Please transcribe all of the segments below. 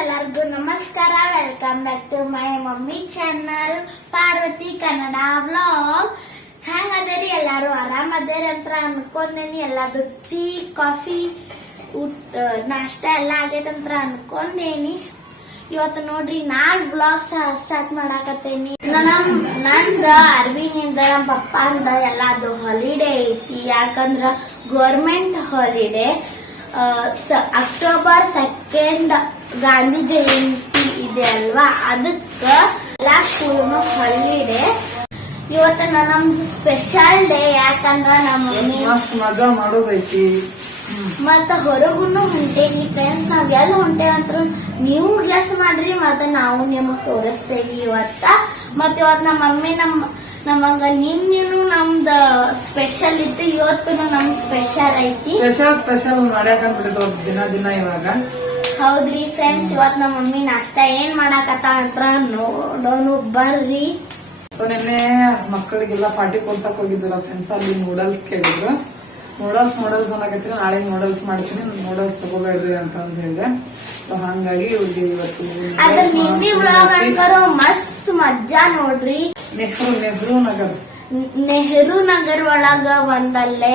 ಎಲ್ಲರಿಗೂ ನಮಸ್ಕಾರ. Welcome back to my mummy channel Parvati Kannada vlog ಹೆಂಗದೇರಿ ಎಲ್ಲಾರು ಆರಾಮದೇರಿ ಅಂತ ಅನ್ಕೊಂಡೇನಿ. ಎಲ್ಲಾರು ಟೀ ಕಾಫಿ ಊಟ ನಾಷ್ಟ ಎಲ್ಲ ಆಗೈತಂತ ಅನ್ಕೊಂಡೇನಿ. ಇವತ್ತು ನೋಡ್ರಿ ನಾಲ್ ಬ್ಲಾಗ್ ಸ್ಟಾರ್ಟ್ ಮಾಡಾಕತ್ತೇನಿ. ನಮ್ ನಂದ ಅರ್ವಿನಿಂದ ನಮ್ಮ ಪಪ್ಪ ಅಂದ ಎಲ್ಲಾದು ಹಾಲಿಡೇ ಐತಿ. ಯಾಕಂದ್ರ government holiday October second Gandhi Jayanti ಇದೆ ಅಲ್ವಾ? ಅದಕ್ಕೆ ಎಲ್ಲಾ ಸ್ಕೂಲ್ ಹಾಲಿಡೇ ಇವತ್ತ ನಮ್ದು ಸ್ಪೆಷಲ್ ಡೇ ಯಾಕಂದ್ರ ನಮ್ಮ ಮಜಾ ಮಾಡೋದೈತಿ. ಮತ್ತ ಹೊರಗುನು ಹೊಂಟೇವಿ ಫ್ರೆಂಡ್ಸ್ ನಾವ್ ಎಲ್ಲಿ ಹೊಂಟೇವಂತ್ರು ನೀವು ಗೆಸ್ ಮಾಡ್ರಿ ಮತ್ತ ನಾವು ನಿಮಗ್ ತೋರಿಸ್ತೇವಿ ಇವತ್ತ. ಮತ್ತ ಇವತ್ ನಮ್ಮ ಮಮ್ಮಿ ನಮ್ ನಮಗ ನಿನ್ನೆನು ನಮ್ದ ಸ್ಪೆಷಲ್ ಇತ್ತು ಇವತ್ತು ನಮ್ ಸ್ಪೆಷಲ್ ಐತಿ. ಸ್ಪೆಷಲ್ ಸ್ಪೆಷಲ್ ಮಾಡ್ಯಾಕಂತ ಬಿಡ್ತಾವ ದಿನ ದಿನ ಇವಾಗ. ಹೌದ್ರಿ ಫ್ರೆಂಡ್ಸ್ ಇವತ್ ನಮ್ಮ ಮಮ್ಮಿ ನಾಷ್ಟ ಏನ್ ಮಾಡಾಕತ್ತ ಅಂತ ನೋಡೋನು ಬರ್ರಿ. ಸೊ ನಿನ್ನೆ ಮಕ್ಕಳಿಗೆಲ್ಲ ಪಾರ್ಟಿ ಕೊಡ್ತಕ್ ಹೋಗಿದ್ವಲ್ಲ ಫ್ರೆಂಡ್ಸ್ ಅಲ್ಲಿ ನೂಡಲ್ಸ್ ಕೇಳಿದ್ರು. ನೂಡಲ್ಸ್ ನೂಡಲ್ಸ್ ಅನ್ನಕತ್ತೀನಿ ನಾಳೆ ನೂಡಲ್ಸ್ ಮಾಡ್ತೀನಿ ನೂಡಲ್ಸ್ ತಗೋಬೇಡ್ರಿ ಅಂತ ಅಂದ್ ಹೇಳಿದೆ. ಸೊ ಹಂಗಾಗಿ ಇವ್ರಿಗೆ ಇವತ್ತು ನಿನ್ನೆ ಮಸ್ತ್ ಮಜ್ಜಾ ನೋಡ್ರಿ. ನೆಹರು ನೆಹರು ನಗರ್. ನೆಹರು ನಗರ್ ಒಳಗ ಒಂದಲ್ಲೇ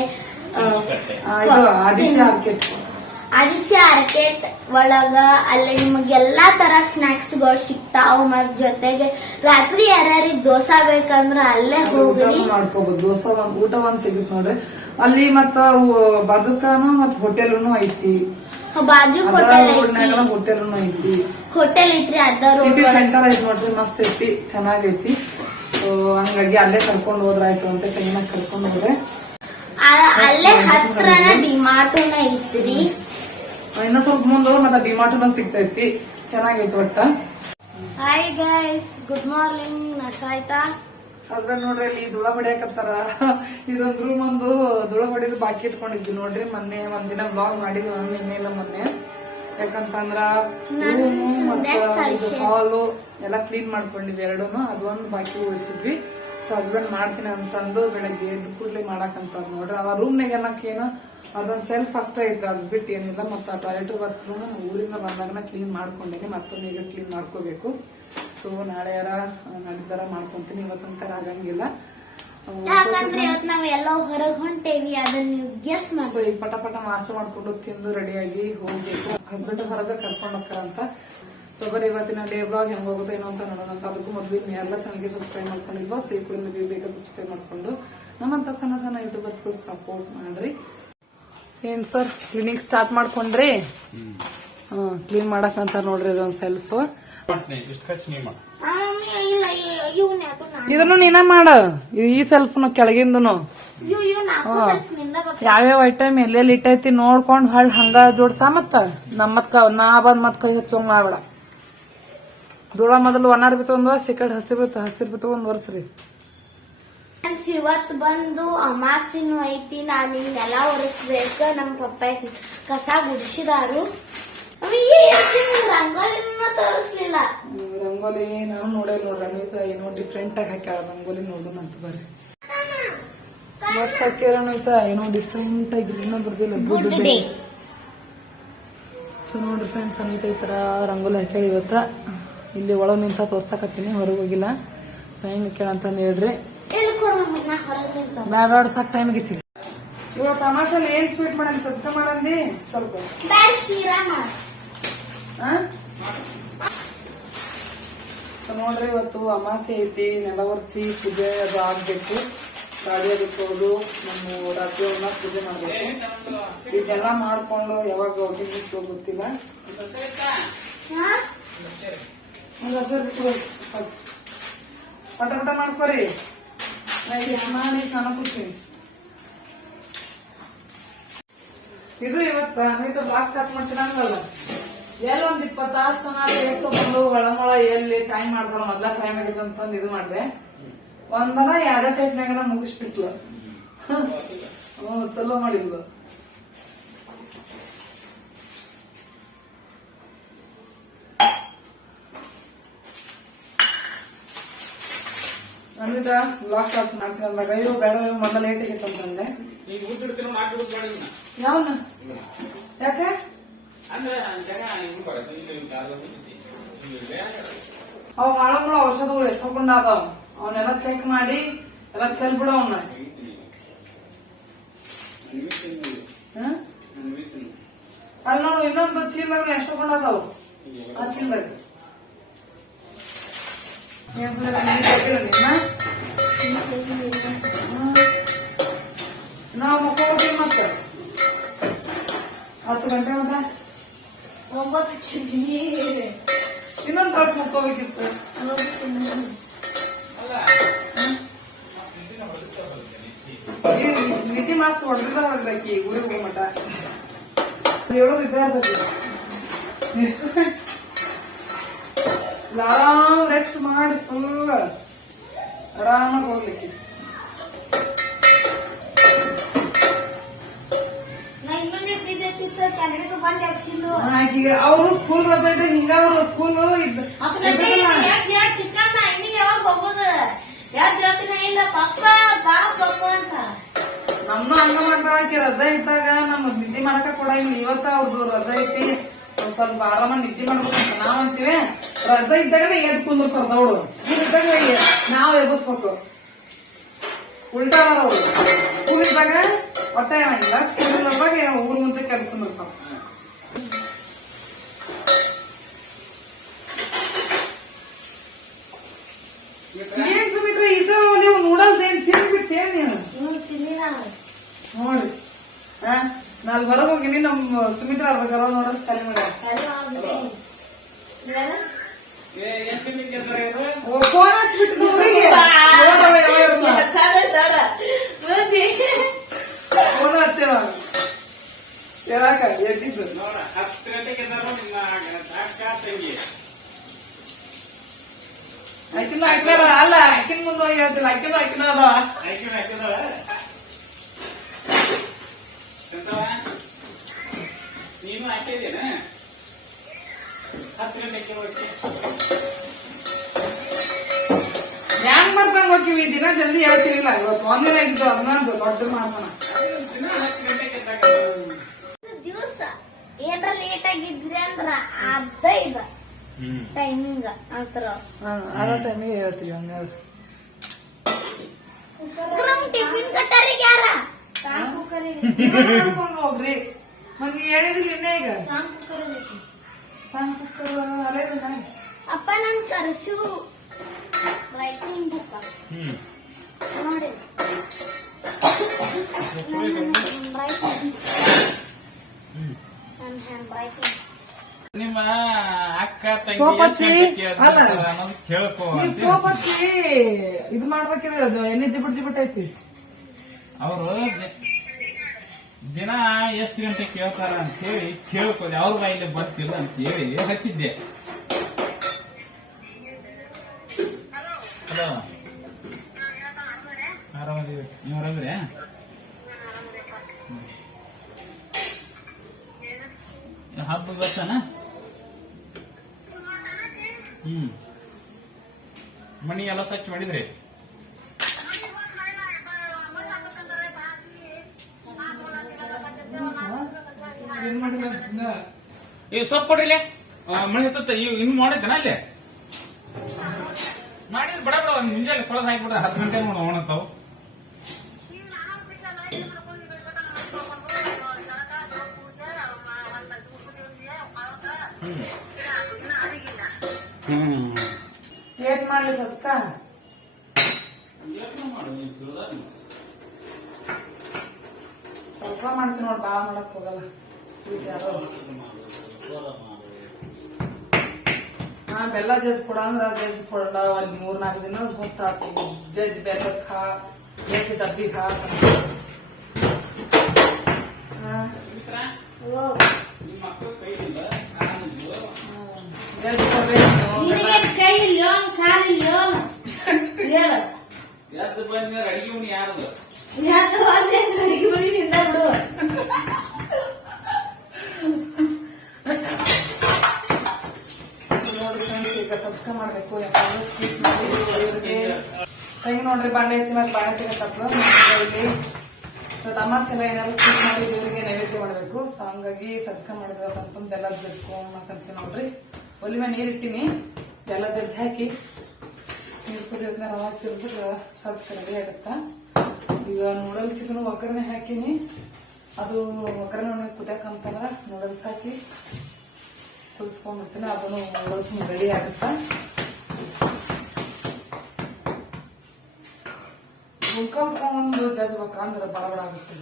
ಆದಿತ್ಯ ಆರ್ಕೆಟ್ ಒಳಗ ಅಲ್ಲಿ ನಿಮಗೆ ಎಲ್ಲಾ ತರ ಸ್ನಾಕ್ಸ್ಗಳು ಸಿಗ್ತಾವ. ಮತ್ ಜೊತೆಗೆ ರಾತ್ರಿ ಯಾರ್ಯಾರಿಗ್ ದೋಸಾ ಬೇಕಂದ್ರ ಅಲ್ಲೇ ಹೋಗಿ ಮಾಡ್ಕೋಬಹುದು ದೋಸೆ ಒಂದ್ ಊಟ ಒಂದ್ ಸಿಗುತ್ತೆ ನೋಡ್ರಿ. ಅಲ್ಲಿ ಮತ್ತ ಬಾಜುಕಾನ ಮತ್ ಹೋಟೆಲ್ನು ಐತಿ. ಬಾಜು ಹೋಟೆಲ್ ಹೋಟೆಲ್ ಐತಿ. ಹೋಟೆಲ್ ಐತ್ರಿ ಅದ ಸಿಟಿ ಸೆಂಟರ್ ಐತಿ ನೋಡ್ರಿ ಮಸ್ತ್ ಐತಿ ಚೆನ್ನಾಗೈತಿ. ಸೊ ಹಂಗಾಗಿ ಅಲ್ಲೇ ಕರ್ಕೊಂಡು ಹೋದ್ರಾಯ್ತು ಅಂತ ತೆಗಿನಾಗ ಕರ್ಕೊಂಡು ಹೋದ್ರೆ ಅಲ್ಲೇ ಹತ್ರನ ಡಿಮಾರ್ಟುನ ಐತ್ರಿ ಇನ್ನ ಸ್ವಲ್ಪ ಮುಂದೆ ಮತ್ತೆ ಡಿಮಾರ್ಟ್ನು ಸಿಗ್ತೈತಿ. ಚೆನ್ನಾಗೈತಿ ಒಟ್ಟ. ಹಾಯ್ ಗೈಸ್ ಗುಡ್ ಮಾರ್ನಿಂಗ್ ನಾಷ್ಟ ಆಯ್ತಾ ಹಸ್ಬೆಂಡ್ ನೋಡ್ರಿ ಇಲ್ಲಿ ಧೂಳ ಹೊಡಿಯಾಕತ್ತಾರ. ಇದೊಂದ್ ರೂಮ್ ಒಂದು ಧೂಳ ಹೊಡಿದು ಬಾಕಿ ಇಟ್ಕೊಂಡಿದ್ವಿ ನೋಡ್ರಿ. ಮೊನ್ನೆ ಒಂದಿನ ಬ್ಲಾಗ್ ಮಾಡಿದ್ವಿ ನಾನು ಇಲ್ಲ ಮೊನ್ನೆ. ಯಾಕಂತಂದ್ರ ರೂಮು. ಹಾಲು ಎಲ್ಲ ಕ್ಲೀನ್ ಮಾಡ್ಕೊಂಡಿದ್ವಿ ಎರಡೂನು ಅದೊಂದು ಬಾಕಿ ಉಳಿಸಿದ್ವಿ. ಸೊ ಹಸ್ಬೆಂಡ್ ಮಾಡ್ತೀನಿ ಅಂತಂದು ಬೆಳಗ್ಗೆ ಎದ್ದು ಕೂಡ್ಲಿ ಮಾಡಾಕಂತ ನೋಡ್ರಿ. ಅದ ರೂಮ್ನಾಗ ಏನಕ್ಕೇನು ಅದೊಂದ್ ಸೆಲ್ಫ್ ಫಸ್ಟ್ ಐತ್ರಿ ಅದ್ ಬಿಟ್ಟು ಏನಿಲ್ಲ. ಮತ್ತ ಟಾಯ್ಲೆಟ್ ಬಾತ್ರೂಮ್ ಊರಿಂದ ಬಂದಾಗ ಕ್ಲೀನ್ ಮಾಡ್ಕೊಂಡೇನಿ. ಮತ್ತೊಮ್ಮೆ ಈಗ ಕ್ಲೀನ್ ಮಾಡ್ಕೋಬೇಕು. ಸೊ ನಾಳೆ ಯಾರ ನಾಡಿದ್ದಾರ ಮಾಡ್ಕೊಂತೀನಿ. ಇವತ್ತಂತರ ಆಗಂಗಿಲ್ಲ. ಯಾಕಂದ್ರೆ ಇವತ್ ನಾವ್ ಎಲ್ಲೋ ಹೊರಗ್ ಹೊಂಟೇವಿ ಅದನ್ನ ನೀವು ಗೆಸ್ ಸೊ ಈಗ ಪಟ ಪಟ ನಾಷ್ಟ ಮಾಡ್ಕೊಂಡು ತಿಂದು ರೆಡಿಯಾಗಿ ಹೋಗ್ಬೇಕು ಹಸ್ಬೆಂಡ್ ಹೊರಗೆ ಕರ್ಕೊಂಡು ಹೋಗ್ತಾರಂತ ಸೊ ಬರೀ ಇವತ್ತಿನ ಡೇ ಬ್ಲಾಗ್ ಹೆಂಗ್ ಹೋಗುತ್ತೆ ಏನೋ ಅಂತ ನೋಡೋಣ ಅಂತ. ಅದಕ್ಕೂ ಮೊದಲು ಇನ್ನು ಎಲ್ಲ ಚಾನಲ್ಗೆ ಸಬ್ಸ್ಕ್ರೈಬ್ ಮಾಡ್ಕೊಂಡಿಲ್ವೋ? ಸೊ ಈ ಕೂಡಲೇ ಬೇಗ ಬೇಗ ಸಬ್ಸ್ಕ್ರೈಬ್ ಮಾಡ್ಕೊಂಡು ನಮ್ಮಂತ ಸಣ್ಣ ಸಣ್ಣ ಯೂಟ್ಯೂಬರ್ಸ್ಗೂ ಸಪೋರ್ಟ್ ಮಾಡ್ರಿ. ಏನ್ ಸರ್ ಕ್ಲೀನಿಂಗ್ ಸ್ಟಾರ್ಟ್ ಮಾಡ್ಕೊಂಡ್ರಿ? ಹ್ಮ್. ಕ್ಲೀನ್ ಅಂತ ನೋಡ್ರಿ ಇದೊಂದ್ ಸೆಲ್ಫ್ ಇಷ್ಟು ಖರ್ಚು ನೀವು ಮಾಡು ಇದನ್ನು ನೀನ ಮಾಡ. ಈ ಸೆಲ್ಫ್ನು ಕೆಳಗಿಂದನು. ಕೆಳಗಿಂದ ಇವ್ ನಾಲ್ಕು ಸ್ವಲ್ಪ ನಿಂದ ಬರ್ತಾವ. ಯಾವ್ಯಾವ ಐಟಮ್ ಎಲ್ಲೆಲ್ಲಿ ಇಟ್ಟೈತಿ ನೋಡ್ಕೊಂಡ್ ಹಳ್ ಹಂಗ ಜೋಡ್ಸ ಮತ್ತ? ನಮ್ಮತ್ ಕ ನಾ ಬಂದ್ ಮತ್ ಕೈ ಹಚ್ಚೋಂಗ್ ಮಾಡ್ಬೇಡ. ದೂಳ ಮೊದಲು ಒಣಾರ್ ಬಿತ್ತು ಒಂದ್ ವರ್ಷ ಈ ಕಡೆ ಹಸಿರು ಬಿತ್ತು ಹಸಿರು ಬಿತ್ತು ಒಂದ್ ವರ್ಷ ರೀ. ಇವತ್ ಬಂದು ಅಮಾಸಿನೂ ಐತಿ ನಾನು ಹಿಂಗೆಲ್ಲ ಒರೆಸ್ಬೇಕ. ನಮ್ ಪಪ್ಪ ಕಸ ಗುಡಿಸಿದಾರು. ರಂಗೋಲಿ ನಾನು ನೋಡೇ ನೋಡ್ರಿ ಅನ್ವಿತ ಏನೋ ಡಿಫ್ರೆಂಟ್ ಆಗಿ ಹಾಕ್ಯಾಳ ರಂಗೋಲಿ ನೋಡೋಣ ಅಂತ ಬರ್ರಿ. ಮಸ್ತ್ ಹಾಕ್ಯಾರ ಅನ್ವಿತ ಏನೋ ಡಿಫ್ರೆಂಟ್ ಆಗಿ ಇನ್ನೂ ಬರ್ದಿಲ್ಲ ಗುಡ್ ಸೊ ನೋಡ್ರಿ ಫ್ರೆಂಡ್ಸ್ ಅನ್ವಿತ ಈ ತರ ರಂಗೋಲಿ ಹಾಕ್ಯಾಳ ಇವತ್ತ. ಇಲ್ಲಿ ಒಳಗ್ ನಿಂತ ತೋರ್ಸಕತ್ತೀನಿ ಹೊರಗೆ ಹೋಗಿಲ್ಲ. ಸೊ ಹೆಂಗ್ ಹಾಕ್ಯಾಳ ಅಂತ ಹೇಳ್ರಿ. ಬ್ಯಾಡ್ ಸಾಕ್ ಟೈಮ್ ಗಿತ್ತಿ ಇವಾಗ ತಮಾಷಲ್ಲಿ ಏನ್ ಸ್ವೀಟ್ ಮಾಡಂದಿ ಸಜ್ಜ ಮಾಡಂದಿ? ಸ್ವಲ್ಪ? ಸೊ ನೋಡ್ರಿ, ಇವತ್ತು ಅಮಾಸೆ ಐತಿ, ನೆಲ ಒರೆಸಿ ಪೂಜೆ ಅದು ಆಗ್ಬೇಕು. ಗಾಡಿ ಅದಕ್ಕೋದು ನಮ್ಮ ರಾಜ್ಯವನ್ನ ಪೂಜೆ ಮಾಡಬೇಕು. ಇದೆಲ್ಲ ಮಾಡ್ಕೊಂಡು ಯಾವಾಗ ಹೋಗಿದ್ದು ಗೊತ್ತಿಲ್ಲ. ಪಟ ಪಟ ಮಾಡ್ಕೊರಿ. ನಾ ಸ್ನಾನ ಕೂತೀನಿ ಇದು ಇವತ್ತು ಅನ್ವಿತ ಬ್ಲಾಕ್ ಸ್ಟಾರ್ಟ್ ಮಾಡ್ತೀರಂಗಲ್ಲ ಎಲ್ಲಿ ಒಂದ್ ಇಪ್ಪತ್ತು ತಾಸು ತಗೊಂಡು ಒಳಮೊಳ ಎಲ್ಲಿ ಟೈಮ್ ಮಾಡ್ತಾರ ಮೊದ್ಲ ಟೈಮ್ ಆಗಿದೆ ಅಂತಂದು ಇದು ಮಾಡ್ದೆ. ಒಂದನ ಎರಡೇ ಟೈಪ್ನಾಗ ಮುಗಿಸ್ಬಿಟ್ಲು. ಹ್ಮ್ ಚಲೋ ಮಾಡಿದ್ಲು. ಅನ್ವಿತ ಬ್ಲಾಕ್ ಸ್ಟಾರ್ಟ್ ಮಾಡ್ತೀನಿ ಅಂದಾಗ. ಅಯ್ಯೋ ಬೇಡ ಮೊದಲ ಲೇಟ್ ಆಗೈತೆ ಅಂತಂದೆ ಯಾವನ? ಯಾಕೆ? ಅವ್ ಹಾಳಗಳು ಔಷಧಗಳು ಎಷ್ಟು ಅದಾವ ಅವನ್ನೆಲ್ಲ ಚೆಕ್ ಮಾಡಿ, ಎಲ್ಲ ಚೆಲ್ ಬಿಡೋ ಅವನ್ನ? ಅಲ್ಲಿ ನೋಡು, ಇನ್ನೊಂದು ಚೀಲ ಎಷ್ಟೊಂಡ್ ಅದಾವು ಆ ಚೀಲದಾಗ ನಾವು ಮಕ್ಕೋತೀವಿ ಮತ್ತೆ. ಹತ್ತು ಗಂಟೆ ಮತ್ತೆ ಒಂಬತ್ತು ಕೆಜಿ ಇನ್ನೊಂದ್ ತಾಸು ಮುಕ್ಕೋಬೇಕಿತ್ತು. ನಿಧಿ ಮಾಸ್ ಹೊಡೆದಿಲ್ಲ ಹೊಡೆದಕ್ಕಿ ಊರಿಗೆ ಹೋಗೋ ಮಟ ಹೇಳೋದು ಇದ್ದೇ ಇರ್ತೈತಿ ರೆಸ್ಟ್ ಮಾಡಿ ಫುಲ್ ಆರಾಮಾಗಿ ಹೋಗ್ಲಿಕ್ಕೆ. ಅವರು ಸ್ಕೂಲ್ ರಜೆ ಇದ್ದಾಗ ಹಿಂಗ ಅವರು ಸ್ಕೂಲ್ ನಮ್ಮ ಹಂಗ ಮಾಡ್ತಾಳಕಿ ರಜಾ ಇದ್ದಾಗ ನಮ್ಮ ನಿದ್ದೆ ಮಾಡಕ ಕೊಡಂಗಿಲ್ಲ ಇವತ್ತ ಅವ್ರದ್ದು ರಜಾ ಐತಿ. ಒಂದ್ ಸ್ವಲ್ಪ ಆರಾಮ ನಿದ್ದೆ ಮಾಡ್ಬೇಕಂತ ನಾವ್ ಅಂತೀವಿ. ರಜಾ ಇದ್ದಾಗ ಎದ್ ಕುಂದಿರ್ತಾರ ದೌಡು ಇದ್ದಾಗ ನಾವ್ ಎಬ್ಬಿಸ್ಬೇಕು. ಉಲ್ಟಾ ಅದಾರ ಅವ್ರು. ಸ್ಕೂಲ್ ಇದ್ದಾಗ ಒಟ್ಟ ಏನಾಗಿಲ್ಲ ಸ್ಕೂಲ್ ಇಲ್ಲದಾಗ ಊರ್ ಮುಂಚೆ ಕೆಲ್ಸ ಬರ್ತಾವ ಏನ್ ಸುಮಿತ್ರ ಇಸ ನೀವು ನೂಡಲ್ಸ್ ಏನ್ ತಿಂದ್ಬಿಟ್ಟೇನ್ ನೀನು? ನೋಡಿ. ಆ, ನಾಲ್ ಹೊರಗೆ ಹೋಗಿನಿ ನಮ್ ಸುಮಿತ್ರ ಅರ್ಧ ಕರ ನೋಡೋದ್ ಖಾಲಿ ಮಾಡ್ಯಾರ ಖಾಲಿ ಮಾಡ್ಬಿಟ್ಟೀನಿ. ಇವಾಗ? ಎಷ್ಟು ನಿಮಗೆ ಇದು ಓ, ಫೋನ್ ಹಚ್ಬಿಟ್ಟು ಊರಿಗೆ ನೋಡವ ಯಾವ ಇವ್ರ್ನ. ಖಾಲಿ ಬೇಡ. ಬುದ್ಧಿ. ಫೋನ್ ಹಚ್ಚೇವ ಹೇಳಾಕ ಎದ್ದಿದ್ದು ನೋಡ ಹತ್ತು ಗಂಟೆಗೆ ಎದ್ದಾರು ನಿಮ್ಮ ಅಕ್ಕ ತಂಗಿ ಅಕ್ಕಿನ ಹಾಕ್ಯಾರ ಅಲ್ಲ ಅಕ್ಕಿನ ಮುಂದೆ ಹೋಗಿ ಹೇಳ್ತಿಲ್ಲ ಅಕ್ಕಿನ ಅಕ್ಕಿನ ಅದ ಆಯ್ಕೆ ಹಾಕಿದವ ಎಂತವ? ನೀನು ಹಾಕಿದ್ದೇನ ಹತ್ತು ಗಂಟೆಗೆ ಹೋಗಿ. ಹ್ಯಾಂಗ್ ಮಾಡ್ತಾನ ಹೋಗಿವಿ ದಿನ ಜಲ್ದಿ ಹೇಳ್ತೀವಿಲ್ಲ ಇವತ್ತು ಒಂದಿನ ಇದ್ದು ಹನ್ನೊಂದು ದೊಡ್ಡ ಮಾಡ್ತಾನ ಏನ್ರ ಲೇಟ್ ಆಗಿದ್ರಿ ಅಂದ್ರ ಅದ ಇದ ಹ್ಮ್. ಟೈಮಿಂಗ್ ಅಂತರ. ಅದ ಟೈಮಿಗೆ ಹೇಳ್ತೀವಿ ಹಂಗ ನಮ್ ಟಿಫಿನ್ ಕಟ್ಟರಿಗೆ ಯಾರ? ಮಾಡ್ಕೊಂಡ್ ಹೋಗ್ರಿ. ಮಂದಿ ಹೇಳಿದ್ರಿ ಇನ್ನೇ ಈಗ. ಸಣ್ಣ ಕುಕ್ಕರ್ ಅಲ್ಲೇ ಇದೆ ಮನೆ. ಅಪ್ಪ ನನ್ ಕರ್ಸು. Writing book hmm. ನೋಡಿ. ರೈಟಿಂಗ್ ನಿಮ್ಮ ಅಕ್ಕ ತಂಗಿ ಸೋಪ್ ಹಚ್ಚಿ? ಗಂಟೆಗೆ ಅಲ್ಲ. ಅನ್ನೋದು ಕೇಳ್ಕೊ ಈ ಸೋಪ್ ಹಚ್ಚಿ ಇದು ಮಾಡ್ಬೇಕಿದೆ ಅದು ಎಣ್ಣೆ ಜಿಬಿಟ್ ಜಿಬಿಟ್ ಐತಿ. ಅವರು ದಿನ ಎಷ್ಟು ಗಂಟೆ ಕೇಳ್ತಾರ ಅಂತ ಹೇಳಿ ಕೇಳ್ಕೋದೆ ಅವ್ರ ಬಾಯಿಲೆ ಬರ್ತಿಲ್ಲ ಅಂತ ಹೇಳಿ ಹಚ್ಚಿದ್ದೆ. ಹಲೋ. ಆರಾಮದೀವಿ. ನೀವು ಆರಾಮ್ರಿ ಹಬ್ಬ ಬರ್ತಾನ? ಹ್ಮ್. ಮಣಿ ಎಲ್ಲ ಸ್ವಚ್ಛ ಮಾಡಿದ್ರಿ? ಈ ಸೊಪ್ಪು ಕೊಡ್ರಿಲೆ ಮಣಿ ಹತ್ತ ಇನ್ನು ಮಾಡಿದ್ದನ ಅಲ್ಲಿ? ಮಾಡಿದ್ ಬಡ ಬಡ ಮುಂಜಾನೆ ತೊಳೆದ್ ಹಾಕ್ಬಿಟ್ರೆ ಹತ್ತು ಗಂಟೆ ನೋಡಿ ಏನ್ ಮಾಡ್ಲಿ ಸಸ್ಕ ಸ್ವಲ್ಪ ಮಾಡ್ತೀನಿ ನೋಡಿ ಬಾಳ ಮಾಡಕ್ ಹೋಗಲ್ಲ. ಸ್ವೀಟ್ ಯಾರೋ. ಹಾ ಬೆಲ್ಲ ಜಜ್ ಕೊಡ ಅಂದ್ರ ಜಜ್ಜಿ ಕೊಡ ಅಲ್ಲಿ ಮೂರ್ ನಾಲ್ಕು ದಿನ ಹೊತ್ತಾತಿ ಜಜ್ ಬೆಲ್ಲಕ್ಕ ಖಾ ಜಜ್ಜಿ ಡಬ್ಬಿ ಹಾಕಿ ಹಾ, ನಿಮ್ಮ ಮಕ್ಕಳು ಕೈ ಇಲ್ಲ ಹೇಳು. ಎದ್ದು ಬಂದ ಅಡಿಗೆ ಯಾರದು? ಅಡಿಗೆ ಇಲ್ಲ ಬಿಡು. ನೋಡ್ರಿ friends, ಈಗ ಮಾಡಬೇಕು. ಯಾಕಂದ್ರೆ ಸ್ವೀಟ್ ಮಾಡಿ ದೇವ್ರಿಗೆ ತಂಗಿ ನೋಡ್ರಿ ಬಾಂಡೆ ಹಚ್ಚಿ ಮತ್ತೆ ಬಾಳೆ ತಪ್ಪು. ಇಲ್ಲಿ ಇವತ್ತು ಅಮಾಸೆ ಎಲ್ಲ ಏನಾದ್ರು ಸ್ವೀಟ್ ಮಾಡಿ ದೇವರಿಗೆ ನೈವೇದ್ಯ ಮಾಡಬೇಕು. ಸೊ ಹಂಗಾಗಿ ಸಜ್ಕ ಮಾಡಿದ್ರೆ ತಂಪಂದೆಲ್ಲ ಬೆಲ್ಲ ಜಜ್ಕೊಂಡ್ಕಂತೀನಿ ನೋಡ್ರಿ. ಒಲಿ ಮೇಲೆ ಬೆಲ್ಲ ಜಜ್ಜಿ ಹಾಕಿ ನೀರು ಕುದಿಯೋದನ್ನ ರವೆ ಹಾಕ್ತಿರ್ಬಿಟ್ರೆ ಸ್ವಲ್ಪ ರೆಡಿ ಆಗುತ್ತೆ? ಈಗ ನೂಡಲ್ಸ್ ಇದನ್ನು ಒಗ್ಗರಣೆ ಹಾಕಿನಿ. ಅದು ಒಗ್ಗರಣೆ ಕುದಿಯಕ್ ಅಂತಂದ್ರ ನೂಡಲ್ಸ್ ಹಾಕಿ ಕುದಿಸ್ಕೊಂಡ್ಬಿಡ್ತೀನಿ. ಅದನ್ನು ನೂಡಲ್ಸ್ ರೆಡಿ ಆಗುತ್ತೆ? ಮುಖಾಮುಖ ಮುಖಲ್ಕೊಂಡು ಜಜ್ಬೇಕಂದ್ರೆ ಬಡ ಬಡ ಆಗುತ್ತೆ.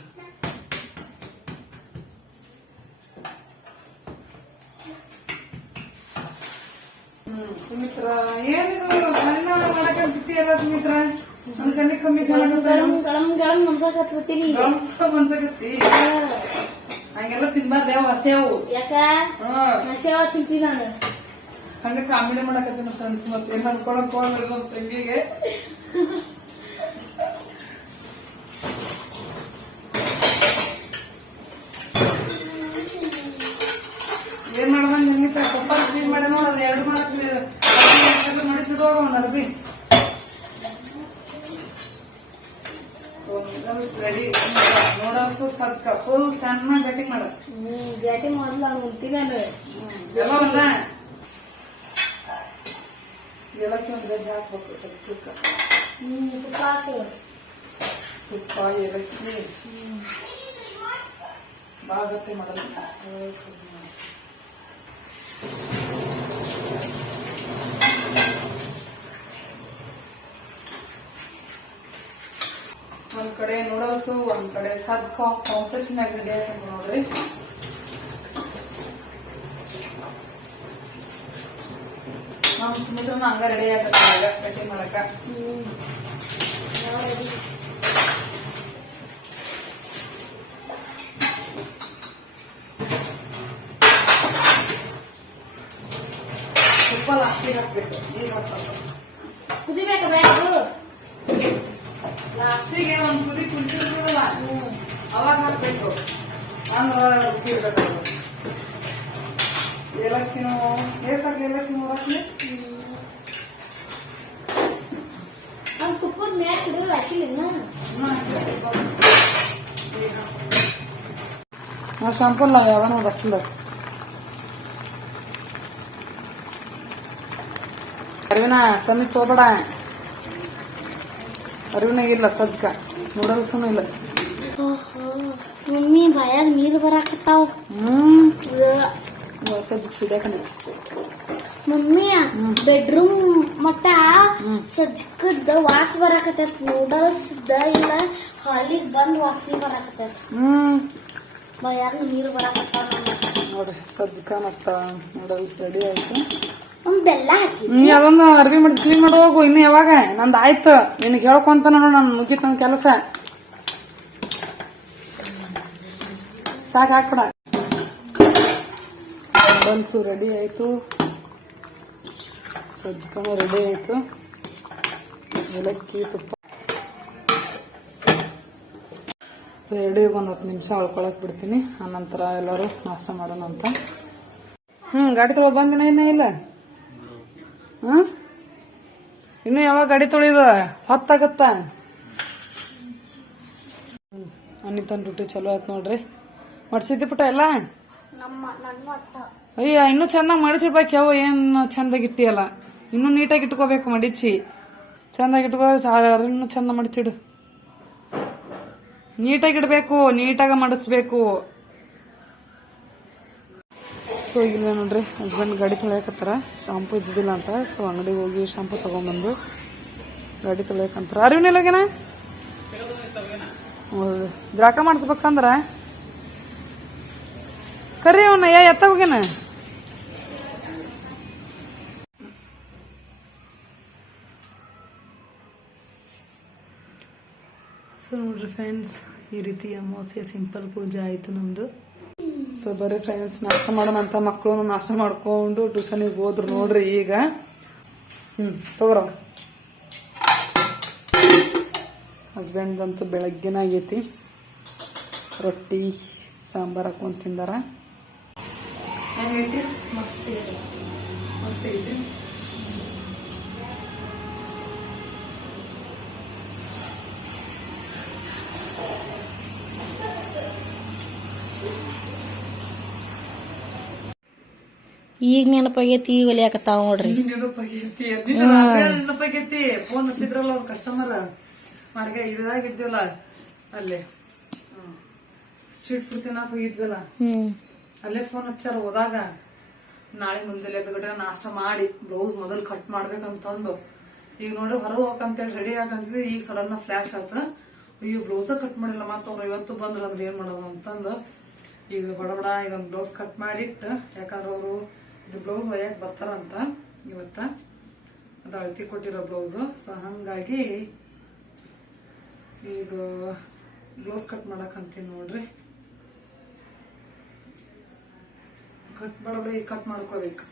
ಸುಮಿತ್ರ ಏನಿದು? ಮಣ್ಣ ಮಾಡಕಂತಿದ್ದೀಯಲ್ಲ ಸುಮಿತ್ರ? ನನ್ ಕಣ್ಣಿ ಕಮ್ಮಿ ಮನ್ಸಾಕತ್ತಿ ಹಂಗೆಲ್ಲ ತಿನ್ಬಾರ್ದೆ ಹಸೆವು ನಶೆವ ತಿಂತೀನಿ ನಾನು. ಹಂಗ ಕಾಮಿಡಿ ಮಾಡಕತ್ತೀನಿ ಫ್ರೆಂಡ್ಸ್ ಮತ್ತೆ ಏನ್ ಅನ್ಕೊಳಕ್ ಹೋಗ್ರಿ ನಮ್ ತಂಗಿಗೆ? ಮಾಡಿಸಿಡುವಾಗ ಒಂದ್ ಅರ್ಬಿ ಸೊ ನೂಡಲ್ಸ್ ರೆಡಿ ನೂಡಲ್ಸ್ ಸಜ್ಕ ಫುಲ್ ಸಣ್ಣ ಕಟಿಂಗ್ ಮಾಡ ಹ್ಮ್ ಬ್ಯಾಟಿಂಗ್ ಮೊದ್ಲು ನಾನು ಉಂತೀನಿ ನಾನು ಎಲ್ಲ ಒಂದ ಏಲಕ್ಕಿ ಒಂದ್ ಜಜ್ಜಿ ಹಾಕ್ಬೇಕು ಸಜ್ಕಕ್ಕ ಹ್ಮ್ ತುಪ್ಪ ಹಾಕು ತುಪ್ಪ ಏಲಕ್ಕಿ ಭಾಳ ಗಟ್ಟಿ ಮಾಡಲ್ಲ ಒಂದ್ ಕಡೆ ನೂಡಲ್ಸು ಒಂದ್ ಕಡೆ ಸಜ್ಕ ಕಾಂಪಿಟೇಷನ್ ಆಗಿದೆ ನೋಡ್ರಿ ನಾವು ಸುಮಿತ್ರನ ಹಂಗ ರೆಡಿ ಆಗತ್ತೆ ಮಾಡಕ ಲಾಸ್ಟಿಗೆ ಹಾಕ್ಬೇಕು ಈಗ ಕುದಿಬೇಕು ಬೇಕು ಲಾಸ್ಟಿಗೆ ಒಂದ್ ಕುದಿ ಕುದಿಸಿರ್ತೀರಲ್ಲ ಅವಾಗ ಹಾಕ್ಬೇಕು. ಅಂದ್ರ ರುಚಿ ಇರ್ಬೇಕು ಏಲಕ್ಕಿನೂ ಬೇಸಾಗಿ ಏಲಕ್ಕಿ ನೋಡಕ್ಕೆ ಅವ್ನು ತುಪ್ಪದ ಮ್ಯಾಕ್ ಹಿಡಿದು ಹಾಕಿಲ್ಲ. ನಾ ಶಾಂಪೂ ಇಲ್ಲ ಯಾವಾಗ ನೋಡಿ ಹಚ್ಚಿಲ್ಲ ಅರಿವಿನ ಸಮೀಪ ಹೋಗ್ಬೇಡ ಅರಿವಿನಾಗಿಲ್ಲ ಸಜ್ಕ ನೂಡಲ್ಸೂ ಇಲ್ಲ. ಮಮ್ಮಿ ಬಾಯಾಗ ನೀರು ಬರಾಕತ್ತಾವ. ಹ್ಮ್. ಸಜ್ಜಿಗೆ ಸಿಡಿಯಾಕನೆ ಮಮ್ಮಿ ಬೆಡ್ರೂಮ್ ಮಟ್ಟ ಸಜ್ಜಕದ ಸಜ್ಕದ ವಾಸ ಬರಾಕತ್ತೈತ್. ನೂಡಲ್ಸ್ ಇಲ್ಲ ಹಾಲಿಗ್ ಬಂದ್ ವಾಸನೆ ಬರಾಕತ್ತೈತ್. ಹ್ಮ್. ಬಾಯಾಗ ನೀರು ಬರಾಕತ್ತಾವ. ನೋಡ್ರಿ ಸಜ್ಜಕ ಮತ್ತ ನೂಡಲ್ಸ್ ರೆಡಿ ಆಯ್ತು. ಬೆಲ್ಲ ಹಾಕಿ. ನೀ ಅದೊಂದು ಅರ್ಬಿ ಮಾಡಿ ಕ್ಲೀನ್ ಮಾಡಿ ಹೋಗು, ಇನ್ನು ಯಾವಾಗ? ನಂದು ಆಯ್ತು. ನಿನಗೆ ಹೇಳ್ಕೊಂತ ನೋಡು ನಾನು ಮುಗೀತು ನನ್ನ ಕೆಲಸ. ಸಾಕು ಹಾಕ್ಬಿಡ. ಬನ್ಸು ರೆಡಿ ಆಯ್ತು. ಸಜ್ಜಕ ರೆಡಿ ಆಯ್ತು. ಏಲಕ್ಕಿ, ತುಪ್ಪ. ಸೊ ಎರಡು ಒಂದು ಹತ್ತು ನಿಮಿಷ ಉಳ್ಕೊಳಕ್ ಬಿಡ್ತೀನಿ. ಆನಂತರ ಎಲ್ಲರೂ ನಾಷ್ಟ ಮಾಡೋಣ ಅಂತ ಹ್ಮ್, ಗಾಡಿ ತೊಗೊಳ್ ಬಂದಿನ ಇನ್ನ ಇಲ್ಲ? ಹ್ಮ್ ಇನ್ನು ಯಾವಾಗ ಗಾಡಿ ತೊಳಿದ ಹೊತ್ತಾಗತ್ತ? ಅನಿತನ್ ಡ್ಯೂಟಿ ಚಲೋ ಆಯ್ತು ನೋಡ್ರಿ. ಮಾಡ್ಸಿದ್ದಿ ಪುಟ ಎಲ್ಲ? ಅಯ್ಯ ಇನ್ನೂ ಚೆನ್ನಾಗಿ ಮಡಿಚಿರ್ಬೇಕು ಯಾವ ಏನ್ ಚಂದಾಗಿ ಇಟ್ಟಿಯಲ್ಲ. ಇನ್ನೂ ನೀಟಾಗಿ ಇಟ್ಕೋಬೇಕು ಮಡಿಚಿ. ಚಂದಾಗಿ ಇಟ್ಕೋ ಇನ್ನು ಇನ್ನೂ ಚಂದ ಮಡಚಿಡು ನೀಟಾಗಿ ಇಡಬೇಕು ನೀಟಾಗಿ ಮಡಚ್ಬೇಕು ಸೊ ಇಲ್ಲ ನೋಡ್ರಿ ಹಸ್ಬೆಂಡ್ ಗಾಡಿ ತೊಳೆಯಕತ್ತಾರ. ಶಾಂಪು ಇದ್ದಿದ್ದಿಲ್ಲ ಅಂತ ಸೊ ಅಂಗಡಿಗೆ ಹೋಗಿ ಶಾಂಪು ತಗೊಂಬಂದು ಗಾಡಿ ತೊಳೆಯಕಂತಾರ. ಅರಿವಿನ ಇಲ್ಲಗೇನ ಜಳಕ ಮಾಡಿಸ್ಬೇಕಂದ್ರ? ಕರಿ ಅವನ, ಯಾ, ಎತ್ತ ಹೋಗ್ಯಾನ? ಸೊ ನೋಡ್ರಿ ಫ್ರೆಂಡ್ಸ್ ಈ ರೀತಿ ಅಮಾವಾಸ್ಯ ಸಿಂಪಲ್ ಪೂಜೆ ಆಯಿತು ನಮ್ದು. ಸೊ ಬರೀ ಫ್ರೆಂಡ್ಸ್ ನಾಷ್ಟ ಮಾಡೋಣ ಅಂತ ಮಕ್ಕಳು ನಾಷ್ಟ ಮಾಡ್ಕೊಂಡು ಟ್ಯೂಷನಿಗೆ ಹೋದ್ರು ನೋಡ್ರಿ ಈಗ. ಹ್ಮ್ ತಗೋರ ಹಸ್ಬೆಂಡ್ ಅಂತೂ ಬೆಳಗ್ಗೆನ ಆಗೈತಿ. ರೊಟ್ಟಿ, ಸಾಂಬಾರ್ ಹಾಕೊಂಡ್ ತಿಂದಾರ. ಹೆಂಗೈತಿ ಮಸ್ತ್ ಮಸ್ತ್ ಐತಿ. ಈಗ ನೆನಪಾಗೈತಿ ಈಗ ಒಲಿಯಾಕತ್ತಾವ ನೋಡ್ರಿ. ನೆನಪಾಗೈತಿ ಫೋನ್ ಹಚ್ಚಿದ್ರಲ್ಲ ಅವ್ರ ಕಸ್ಟಮರ್ ಮಾರ್ಗೆ ಇದಾಗಿದ್ವಲ್ಲ ಅಲ್ಲಿ. ಸ್ಟ್ರೀಟ್ ಫುಡ್ ತಿನ್ನಾಕ ಹೋಗಿದ್ವಲ್ಲ ಅಲ್ಲೇ ಫೋನ್ ಹಚ್ಚಾರ ಹೋದಾಗ ನಾಳೆ ಮುಂಜಾನೆ ಎದ್ದುಗಡೆ ನಾಷ್ಟ ಮಾಡಿ ಬ್ಲೌಸ್ ಮೊದಲು ಕಟ್ ಮಾಡ್ಬೇಕಂತಂದು ಈಗ ನೋಡ್ರಿ ಹೊರಗೆ ಹೋಗಂತೇಳಿ ರೆಡಿ ಆಗಂತಿದ್ವಿ ಈಗ ಸಡನ್ ಫ್ಲಾಶ್ ಆತ. ಅಯ್ಯೋ ಬ್ಲೌಸ ಕಟ್ ಮಾಡಿಲ್ಲ ಮತ್ತ ಅವ್ರು ಇವತ್ತು ಬಂದ್ರ ಅಂದ್ರೆ ಏನ್ ಮಾಡೋದು ಅಂತಂದು. ಈಗ ಬಡಬಡ ಬಡ ಇದೊಂದು ಬ್ಲೌಸ್ ಕಟ್ ಮಾಡಿಟ್ಟು ಯಾಕಂದ್ರೆ ಅವರು ಇದು ಬ್ಲೌಸ್ ಒಯ್ಯಕ್ ಬರ್ತಾರಂತ ಇವತ್ತ. ಅದು ಅಳತಿ ಕೊಟ್ಟಿರೋ ಬ್ಲೌಸ್ ಸೊ ಹಂಗಾಗಿ ಈಗ ಬ್ಲೌಸ್ ಕಟ್ ಮಾಡಕ್ ಅಂತೀನಿ ನೋಡ್ರಿ. ಕಟ್ ಮಾಡಬೇಡಿ ಕಟ್ ಮಾಡ್ಕೋಬೇಕು.